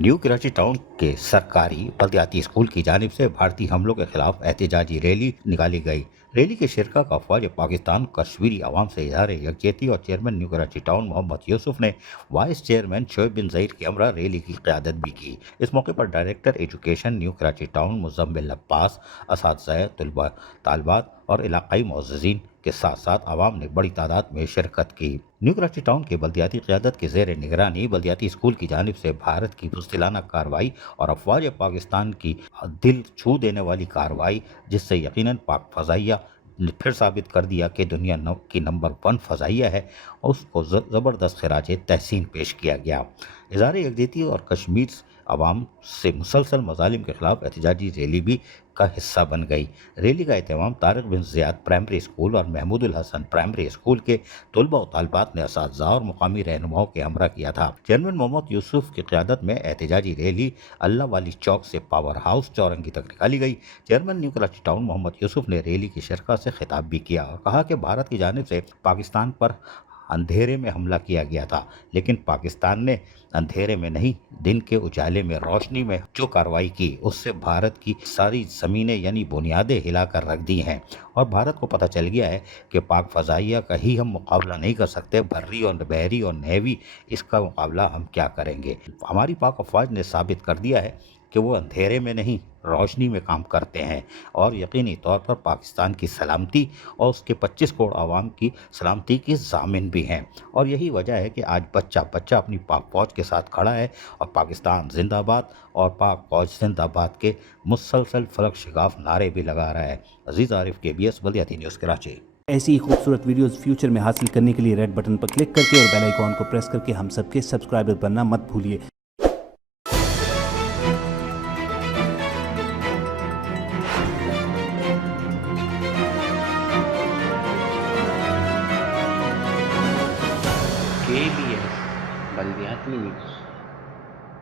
New Karachi town के सरकारी बल्दियाती school की जानिब से भारतीय हमलों के खिलाफ एहतजाजी रैली निकाली गई। रैली के शिरका का अफवाज पाकिस्तान कश्मीरी आवाम से इजहार यकजहती और chairman new Karachi town Mohammad Yusuf ने वाइस चेयरमैन शोएब बिन ज़ईद की हमरा रैली की क़यादत भी की। इस मौके पर director education New Karachi Town Muzammil Abbas, असातिज़ा, तलबा, तालबात और इलाकाई मुअज़्ज़िज़ीन के साथ साथ आवाम ने बड़ी तादाद में शिरकत की। न्यू कराची टाउन के बल्दियाती क़यादत के ज़ेर निगरानी बल्दियाती स्कूल की जानिब से भारत की बुज़दिलाना कार्रवाई और अफवाज पाकिस्तान की दिल छू देने वाली कार्रवाई, जिससे यकीनन पाक फ़ज़ाइया ने फिर साबित कर दिया कि दुनिया की नंबर 1 फ़ज़ाइया है, उसको ज़बरदस्त खराज तहसीन पेश किया गया। इज़हार यकजहती और कश्मीर आवाम से मुसलसल मज़ालिम के ख़िलाफ़ एहतजाजी रैली भी का हिस्सा बन गई। रैली का एहतमाम तारिक बिन ज़ियाद प्राइमरी स्कूल और महमूदुल हसन प्राइमरी स्कूल के तलबा और तालिबात ने असातिज़ा और मुकामी रहनुमाओं के हमरा किया था। चेयरमैन मोहम्मद यूसुफ की क़यादत में एहतजाजी रैली अल्लाह वाली चौक से पावर हाउस चौरंगी तक निकाली गई। Chairman new Karachi town Mohammad Yusuf ने रैली की शिरका से खिताब भी किया और कहा कि भारत की जानिब से पाकिस्तान पर अंधेरे में हमला किया गया था, लेकिन पाकिस्तान ने अंधेरे में नहीं, दिन के उजाले में, रोशनी में जो कार्रवाई की, उससे भारत की सारी ज़मीनें यानी बुनियादें हिला कर रख दी हैं और भारत को पता चल गया है कि पाक फ़ज़ाइया का ही हम मुकाबला नहीं कर सकते, बर्री और बहरी और नेवी, इसका मुकाबला हम क्या करेंगे। हमारी पाक अफवाज ने साबित कर दिया है कि वो अंधेरे में नहीं, रोशनी में काम करते हैं और यकीनी तौर पर पाकिस्तान की सलामती और उसके 25 करोड़ आवाम की सलामती की ज़ामिन भी हैं। और यही वजह है कि आज बच्चा बच्चा अपनी पाक फ़ौज के साथ खड़ा है और पाकिस्तान जिंदाबाद और पाक फ़ौज जिंदाबाद के मुसलसल फलक शिगाफ नारे भी लगा रहा है। अजीज़ आरिफ, KBS बल्दियाती न्यूज़ कराची। ऐसी ही खूबसूरत वीडियोस फ्यूचर में हासिल करने के लिए रेड बटन पर क्लिक करके और बेल आइकॉन को प्रेस करके हम सबके सब्सक्राइबर बनना मत भूलिए। KBS बल्दियाती न्यूज़।